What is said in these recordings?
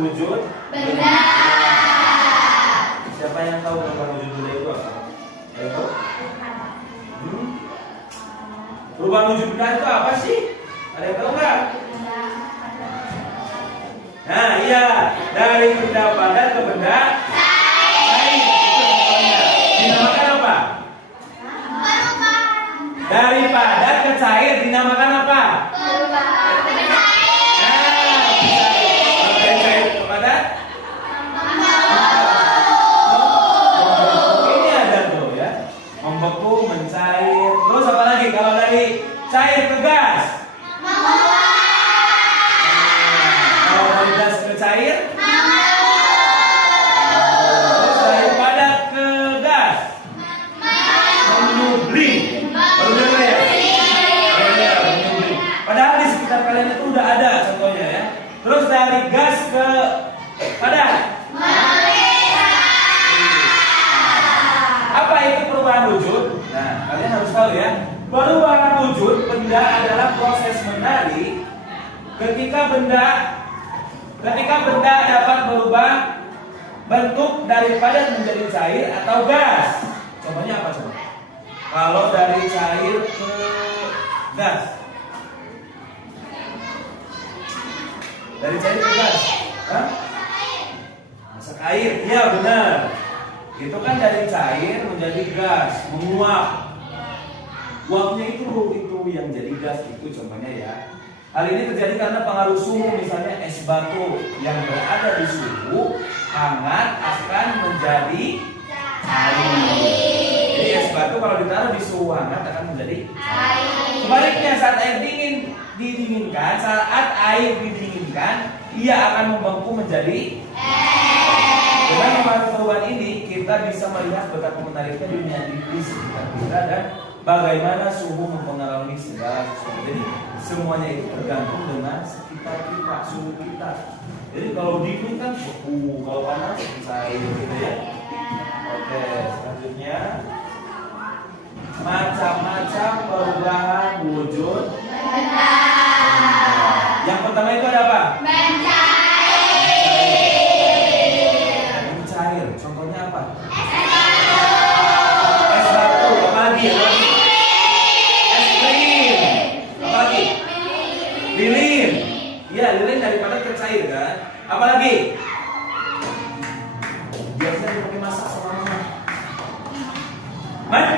wujud benda. Siapa yang tahu perubahan wujud benda itu apa? Ada yang tahu? Perubahan wujud benda itu apa sih? Ada yang tahu nggak? Nah, iya, dari benda padat ke benda cair. Dinamakan apa? Dari padat ke cair dinamakan apa? Membeku, mencair. Terus apa lagi kalau dari cair ke gas? Kalau dari gas ke cair? Terus dari padat ke gas? Menyublim. Baru dengar ya? Ya, menyublim. Padahal di sekitar kalian itu udah ada contohnya ya. Terus dari gas ke padat? Apa itu perubahan wujud? Nah, kalian harus tahu ya. Perubahan wujud benda adalah proses menarik ketika benda dapat berubah bentuk dari padat menjadi cair atau gas. Contohnya apa coba? Kalau dari cair ke gas. Dari cair ke gas. Hah? Masak air. Iya, benar. Itu kan dari cair menjadi gas, menguap. Uapnya itu yang jadi gas itu contohnya ya. Hal ini terjadi karena pengaruh suhu, misalnya es batu yang berada di suhu hangat akan menjadi cair. Jadi es batu kalau ditaruh di suhu hangat akan menjadi cair. Sebaliknya saat air didinginkan, ia akan membengkak menjadi dengan memahami perubahan ini, kita bisa melihat betapa menariknya dunia di sekitar kita dan bagaimana suhu mempengaruhi segala sesuatu. Jadi semuanya itu tergantung dengan sekitar kita, suhu kita. Jadi kalau dingin kan beku, kalau panas cair gitu ya. Oke, selanjutnya macam-macam perubahan wujud benda. Yang pertama itu ada apa? Contohnya apa? Es batu. Apa lagi? Es krim. Apa lagi? Lilin. Iya, lilin daripada ke cair kan? Apa lagi? Biasanya dipakai masak sama mama. Mana?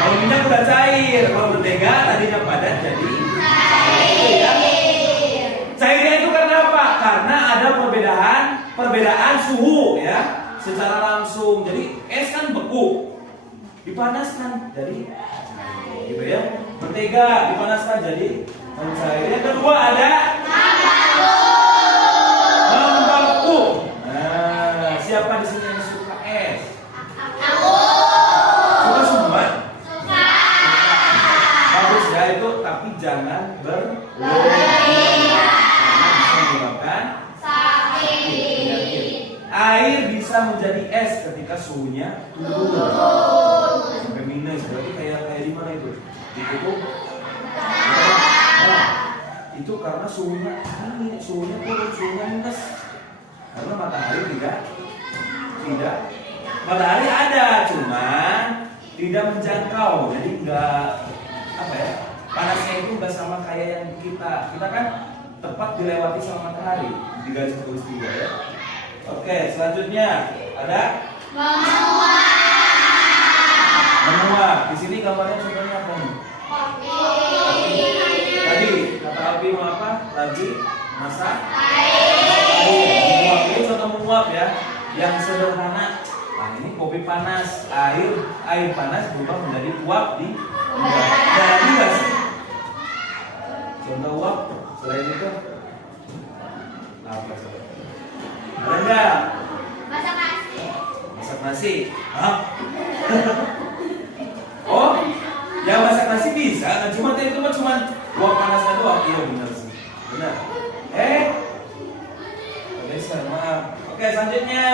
Kalau minyak udah cair, kalau mentega tadinya padat jadi cair ya. Cairnya itu karena apa? Karena ada perbedaan suhu ya secara langsung. Jadi es kan beku, dipanaskan jadi gitu ya. Mentega dipanaskan jadi mencair. Yang kedua ada membeku. Nah, siapa di sini yang suka es? Suka semua? Bagus ya itu, tapi jangan berlebihan. Air bisa menjadi es ketika suhunya turun sampai minus. Berarti kayak di mana itu? Ditutup. Nah, itu karena suhunya turun, suhunya minus. Karena matahari tidak. Matahari ada, cuma tidak menjangkau. Jadi enggak panasnya itu enggak sama kayak yang kita kan tepat dilewati sama matahari di garis khatulistiwa ya. Oke, selanjutnya ada menguap. Di sini gambarnya contohnya apa nih? Tadi kata Albi mau apa? Lagi masak menguap. Ini contoh menguap ya, yang sederhana. Nah, ini kopi panas, air panas berubah menjadi uap di udara. Jadi nggak sih? Contoh uap selain itu apa coba? Ada nggak? Masak nasi. Hah? Oh, yang masak nasi bisa. Nah, cuma itu cuma uap panasnya doang. Iya benar sih. Benar. Bisa, maaf. Oke, selanjutnya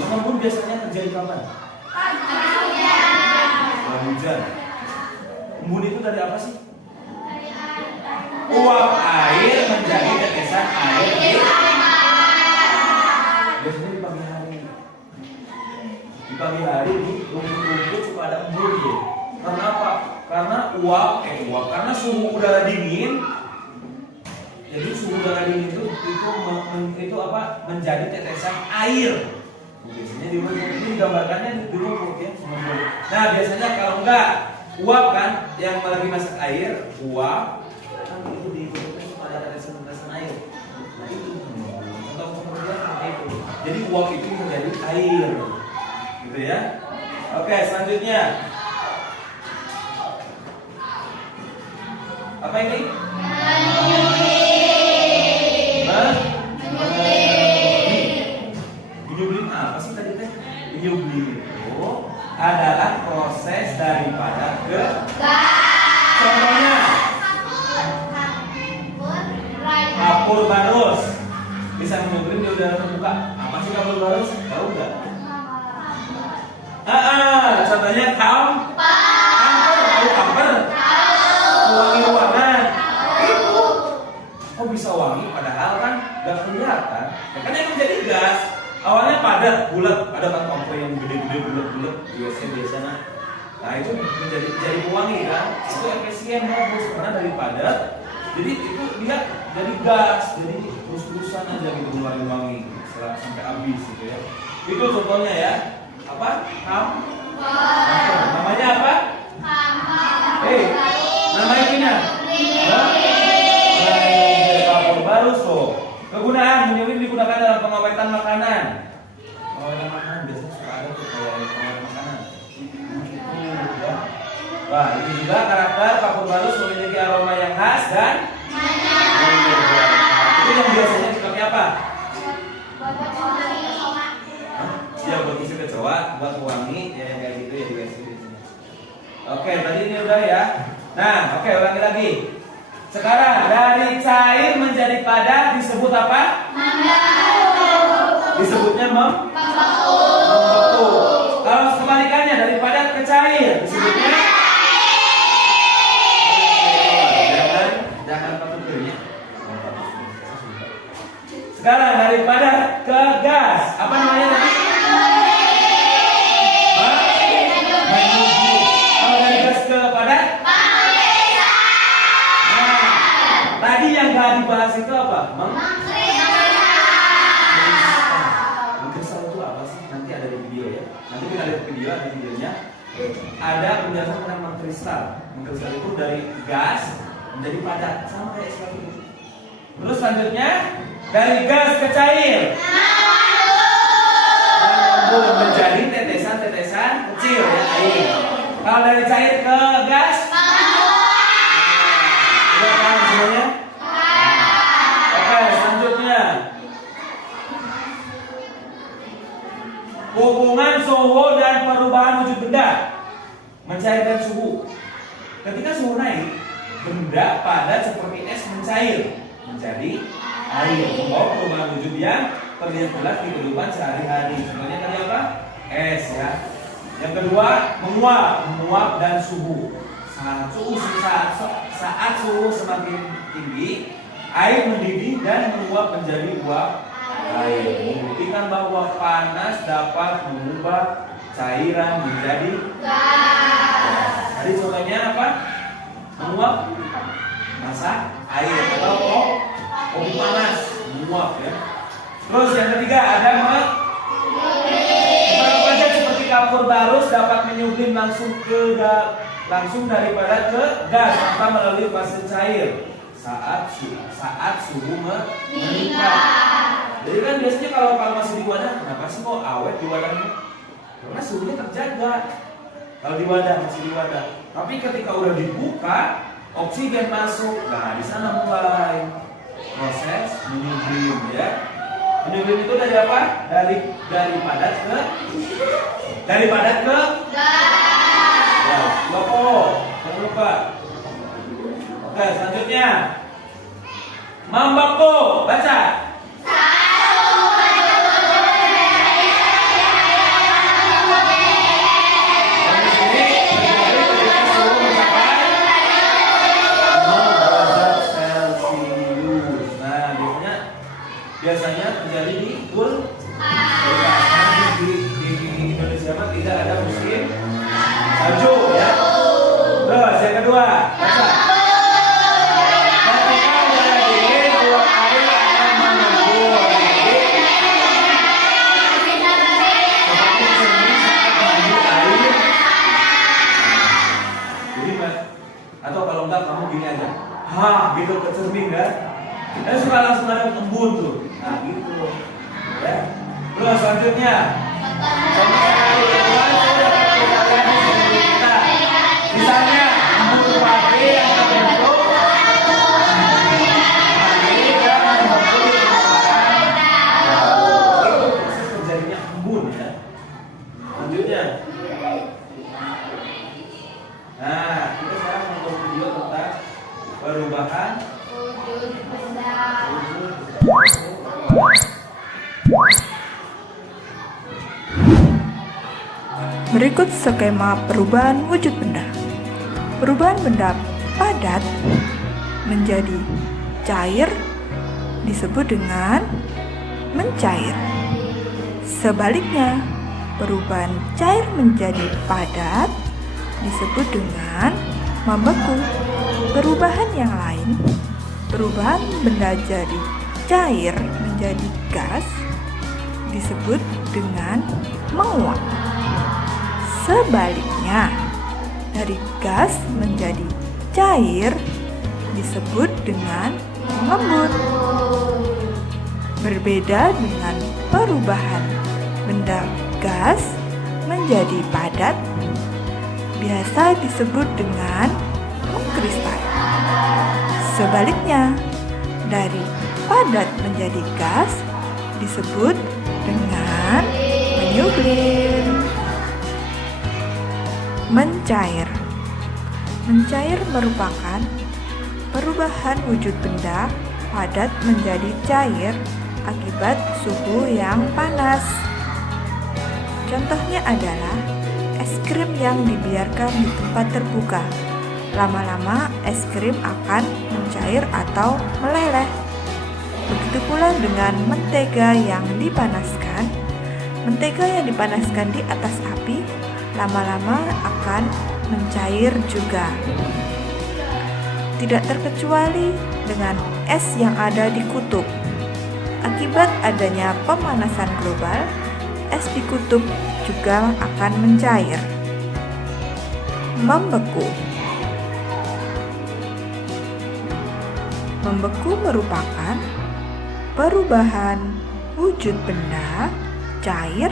mengembun biasanya terjadi kapan? Hujan. Embun itu dari apa sih? uap air menjadi tetesan air di biasanya di pagi hari. Di pagi hari di rumput-rumput suka ada embun tuh. Karena apa? Karena karena suhu udara dingin. Jadi suhu udara dingin itu apa? Menjadi tetesan air. Biasanya di rumput ini digambarkannya di rumput ya. Nah biasanya kalau enggak uap kan yang lagi masak air, uap kan itu dibentuknya pada tetesan air. Nah itu contoh seperti itu. Jadi uap itu menjadi air, gitu ya. Oke selanjutnya apa ini? Menyublim apa sih tadi teh? Menyublim itu adalah proses daripada contohnya kapur barus bisa menyublim di udara terbuka. Apa sih kapur barus? Tahu nggak? Contohnya kamper wangi ruangan itu kok bisa wangi padahal kan nggak kelihatan ya kan yang menjadi gas awalnya padat bulat ada kan kompor yang gede-gede bulat biasanya nah itu menjadi pewangi kan itu efisien bagus karena dari padat jadi itu dia jadi gas jadi terus-terusan aja gitu wangi-wangi sampai habis gitu ya itu contohnya ya apa namanya apa nama ininya kapur barus loh. Kegunaan menyublim digunakan dalam pengawetan makanan. Pengawetan makanan biasanya suka ada tuh kayak pengawetan makanan. Ya. Wah, ini juga karakter kapur barus memiliki aroma yang khas dan itu yang biasanya dipakai apa? Ya buat isi kecoa, buat wangi, ya kayak gitu ya guys. Oke, tadi ini udah ya. Nah, oke ulangi lagi. Sekarang dari cair menjadi padat disebut apa? Disebutnya membeku. Kalau kebalikannya dari padat ke cair disebutnya jangan patutnya. Sekarang dari padat ke gas apa namanya tadi? Kalau dari gas ke padat? Tadi yang gak dibahas itu apa? Mengkristal itu apa sih? Nanti ada di video ya. Nanti kita lihat video, ada videonya. Ada penjelasan tentang mengkristal. Mengkristal itu dari gas menjadi padat, sama kayak seperti itu. Terus selanjutnya dari gas ke cair. Menjadi tetesan-tetesan kecil ya air. Kalau dari cair ke gas? Semuanya? Oke, selanjutnya hubungan suhu dan perubahan wujud benda mencairkan suhu. Ketika suhu naik, benda padat seperti es mencair menjadi air, membawa perubahan wujud yang terlihat jelas di kehidupan sehari-hari. Contohnya tadi apa? Es ya. Yang kedua, menguap dan suhu. Saat suhu semakin tinggi, air mendidih dan menguap menjadi uap air. Membuktikan bahwa panas dapat mengubah cairan menjadi gas. Tadi contohnya apa? Menguap, masak air atau kopi panas, menguap ya. Terus yang ketiga ada seperti kapur barus dapat menyublim langsung daripada ke gas tanpa melalui fase cair saat suhu meningkat. Jadi kan biasanya kalau masih di wadah, kenapa sih kok awet di wadahnya? Karena suhunya terjaga. Kalau di wadah masih di wadah. Tapi ketika udah dibuka, oksigen masuk. Nah di sana mulai proses menyublim ya. Menyublim itu dari apa? Dari padat ke gas. Jangan lupa. Oke, selanjutnya membeku. Baca. begitu ke cermin kan, suka langsung ada embun tuh. Nah gitu ya. Terus selanjutnya misalnya embun padi yang terbentuk itu proses terjadinya embun ya. Selanjutnya, nah kita sekarang mau video tentang perubahan wujud benda. Berikut skema perubahan wujud benda. Perubahan benda padat menjadi cair disebut dengan mencair. Sebaliknya, perubahan cair menjadi padat disebut dengan membeku. Perubahan yang lain, perubahan benda jadi cair menjadi gas disebut dengan menguap. Sebaliknya, dari gas menjadi cair disebut dengan mengembun. Berbeda dengan perubahan benda gas menjadi padat, biasa disebut dengan mengkristal. Sebaliknya, dari padat menjadi gas disebut dengan menyublim. Mencair. Mencair merupakan perubahan wujud benda padat menjadi cair akibat suhu yang panas. Contohnya adalah es krim yang dibiarkan di tempat terbuka. Lama-lama es krim akan mencair atau meleleh. Begitu pula dengan mentega yang dipanaskan. Mentega yang dipanaskan di atas api lama-lama akan mencair juga. Tidak terkecuali dengan es yang ada di kutub. Akibat adanya pemanasan global, es di kutub juga akan mencair. Membeku. Membeku merupakan perubahan wujud benda cair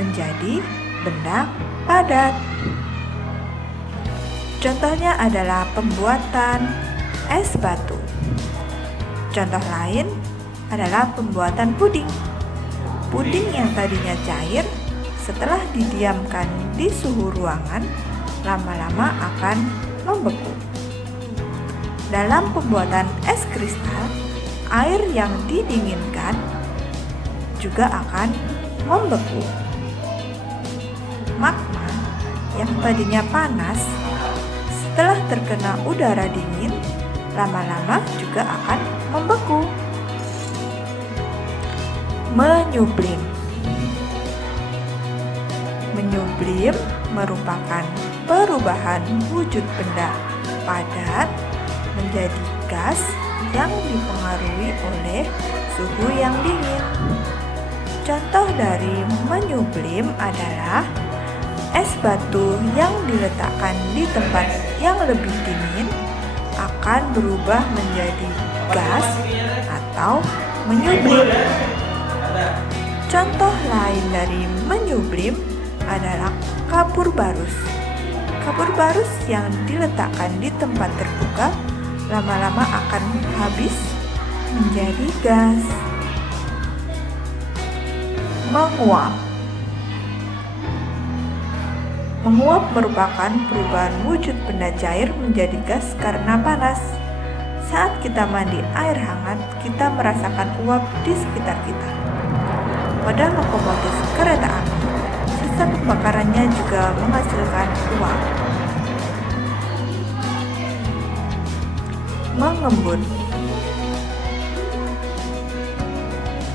menjadi benda padat. Contohnya adalah pembuatan es batu. Contoh lain adalah pembuatan puding. Puding yang tadinya cair setelah didiamkan di suhu ruangan lama-lama akan membeku. Dalam pembuatan es kristal, air yang didinginkan juga akan membeku. Magma yang tadinya panas setelah terkena udara dingin lama-lama juga akan membeku. Menyublim. Menyublim merupakan perubahan wujud benda padat menjadi gas yang dipengaruhi oleh suhu yang dingin. Contoh dari menyublim adalah es batu yang diletakkan di tempat yang lebih dingin akan berubah menjadi gas atau menyublim. Contoh lain dari menyublim adalah kapur barus. Kapur barus yang diletakkan di tempat terbuka lama-lama akan habis menjadi gas. Menguap. Menguap merupakan perubahan wujud benda cair menjadi gas karena panas. Saat kita mandi air hangat, kita merasakan uap di sekitar kita. Pada lokomotif kereta api, sisa pembakarannya juga menghasilkan uap. Mengembun.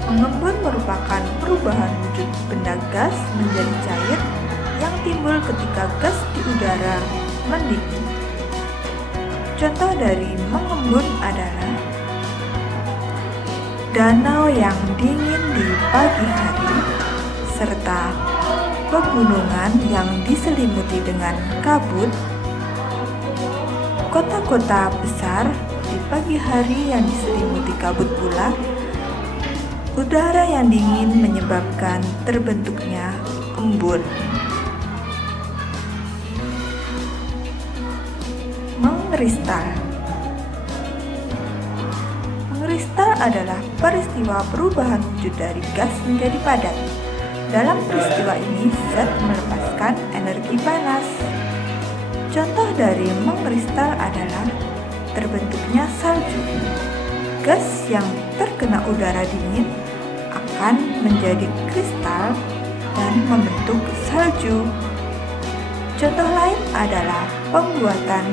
Mengembun merupakan perubahan wujud benda gas menjadi cair yang timbul ketika gas di udara mendidih. Contoh dari mengembun adalah danau yang dingin di pagi hari, serta pegunungan yang diselimuti dengan kabut. kota-kota besar di pagi hari yang diselimuti kabut pula, udara yang dingin menyebabkan terbentuknya embun. Mengkristal. Mengkristal adalah peristiwa perubahan wujud dari gas menjadi padat. Dalam peristiwa ini, zat melepaskan energi panas. Contoh dari mengkristal adalah terbentuknya salju. Gas yang terkena udara dingin akan menjadi kristal dan membentuk salju. Contoh lain adalah pembuatan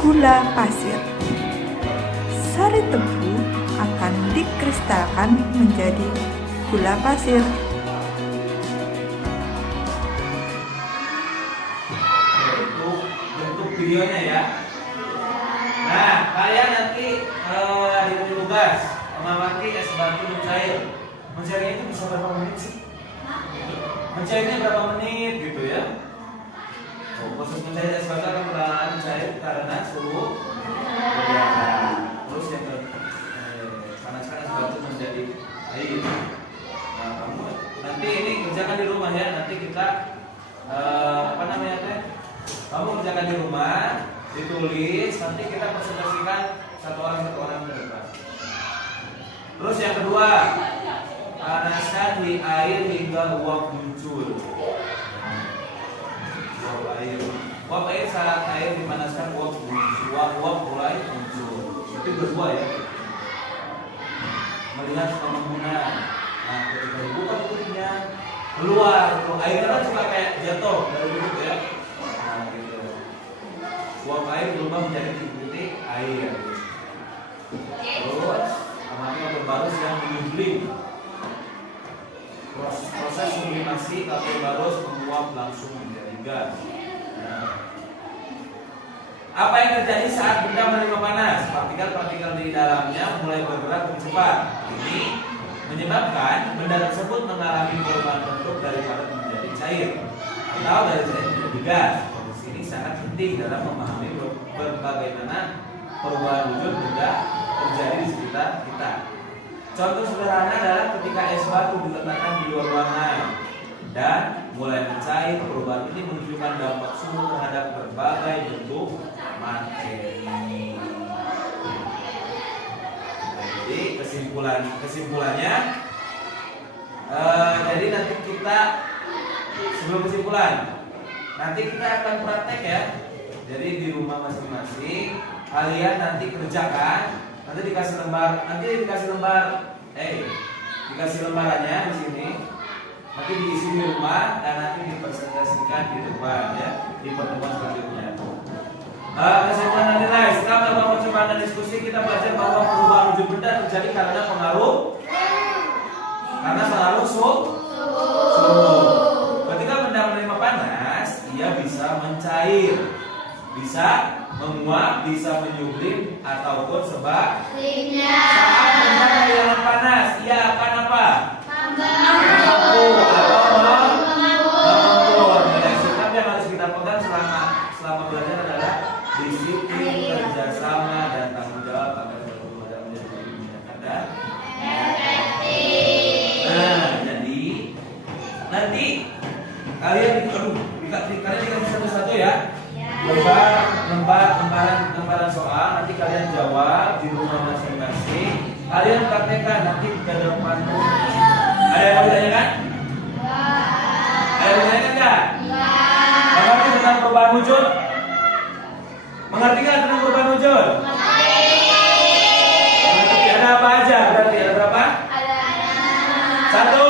gula pasir. Sari tebu akan dikristalkan menjadi gula pasir. Videonya ya. Nah, kalian nanti diberi tugas mengamati es batu mencair. Mencairnya itu bisa berapa menit sih? Mencairnya berapa menit gitu ya? Proses mencair es batu akan perlahan mencair karena suhu udara. Terus yang panaskan es batu menjadi air. Nah, kamu nanti ini kerjakan di rumah ya. Nanti kita apa namanya teh? Kamu kerjakan di rumah, ditulis, nanti kita presentasikan satu orang ke depan. Terus yang kedua, panaskan di air hingga uap muncul. Uap air saat air dipanaskan uap muncul, uap mulai muncul. Itu berdua ya. Melihat fenomena. Nah, ketika dibuka tutupnya keluar, airnya kan suka kayak jatuh dari dulu ya. Uap air berubah menjadi titik air. Terus amati kabel barus yang menyublim. Proses sublimasi kabel barus menguap langsung menjadi gas. Nah, apa yang terjadi saat benda menerima panas? Partikel-partikel di dalamnya mulai bergerak lebih cepat. Ini menyebabkan benda tersebut mengalami perubahan bentuk dari padat menjadi cair atau dari cair menjadi gas. Ini sangat penting dalam memahami bagaimana perubahan wujud benda terjadi di sekitar kita. Contoh sederhana adalah ketika es batu diletakkan di luar ruangan dan mulai mencair, perubahan ini menunjukkan dampak suhu terhadap berbagai bentuk materi. Jadi kesimpulannya, jadi nanti kita sebelum kesimpulan. Nanti kita akan praktek ya. Jadi di rumah masing-masing kalian nanti kerjakan. Nanti dikasih lembarannya di sini. Nanti diisi di rumah dan nanti dipresentasikan di depan ya di pertemuan selanjutnya. Kesimpulan dan nilai. Setelah melakukan percobaan dan diskusi, kita belajar bahwa perubahan wujud benda terjadi karena pengaruh suhu. Ketika benda menerima panas, ia bisa mencair, bisa menguap, bisa menyublim ataupun sebaliknya. Saat benda kehilangan panas, ia akan apa? Membeku atau mengumpul. Nilai sikap yang harus kita pegang selama belajar adalah disiplin, kerjasama, dan tanggung jawab agar berubah dan menjadi lebih menyenangkan dan efektif. Nah, jadi nanti kalian dikasih satu-satu ya. Lembaran soal nanti kalian jawab di rumah masing-masing. Kalian praktekkan nanti ke depan. Ada yang mau ditanyakan? Ada yang mau ditanyakan enggak? Mengerti tentang perubahan wujud? Mengerti nggak tentang perubahan wujud? Mengerti. Ada apa aja? Berarti ada berapa? Ada 1